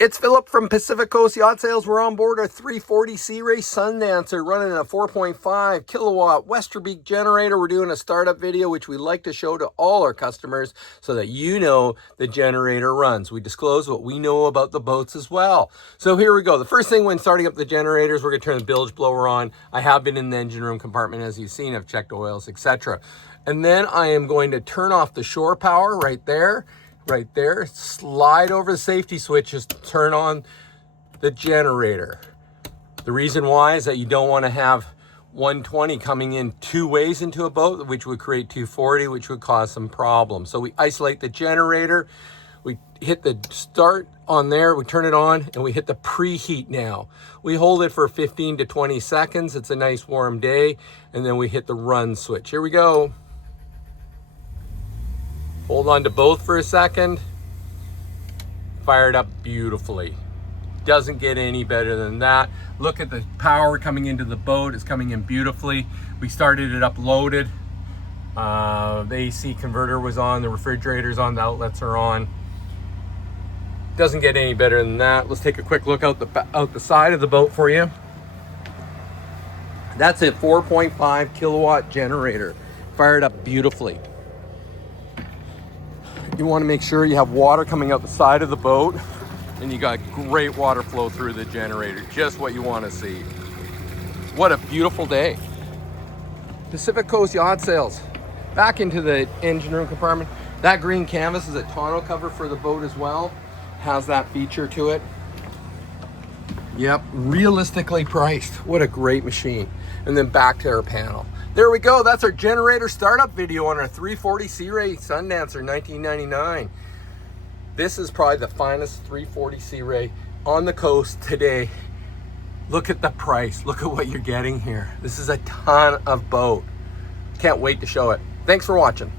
It's Philip from Pacific Coast Yacht Sales. We're on board our 340 Sea Ray Sundancer running a 4.5 kilowatt Westerbeek generator. We're doing a startup video, which we like to show to all our customers so that you know the generator runs. We disclose what we know about the boats as well. So here we go. The first thing when starting up the generators, we're going to turn the bilge blower on. I have been in the engine room compartment, as you've seen. I've checked oils, etc. And then I am going to turn off the shore power right there. Right there, slide over the safety switch, just turn on the generator. The reason why is that you don't want to have 120 coming in two ways into a boat, which would create 240, which would cause some problems. So we isolate the generator, we hit the start on there, we turn it on, and we hit the preheat now. We hold it for 15 to 20 seconds. It's a nice warm day, and then we hit the run switch. Here we go. Hold on to both for a second. Fired up beautifully. Doesn't get any better than that. Look at the power coming into the boat. It's coming in beautifully. We started it up loaded. The AC converter was on, the refrigerator's on, the outlets are on. Doesn't get any better than that. Let's take a quick look out the side of the boat for you. That's a 4.5 kilowatt generator. Fired up beautifully. You want to make sure you have water coming out the side of the boat, and you got great water flow through the generator, just what you want to see. What a beautiful day. Pacific Coast Yacht Sales. Back into the engine room compartment. That green canvas is a tonneau cover for the boat as well. Has that feature to it. Yep, realistically priced. What a great machine. And then back to our panel. There we go. That's our generator startup video on our 340 Sea Ray Sundancer 1999. This is probably the finest 340 Sea Ray on the coast today. Look at the price. Look at what you're getting here. This is a ton of boat. Can't wait to show it. Thanks for watching.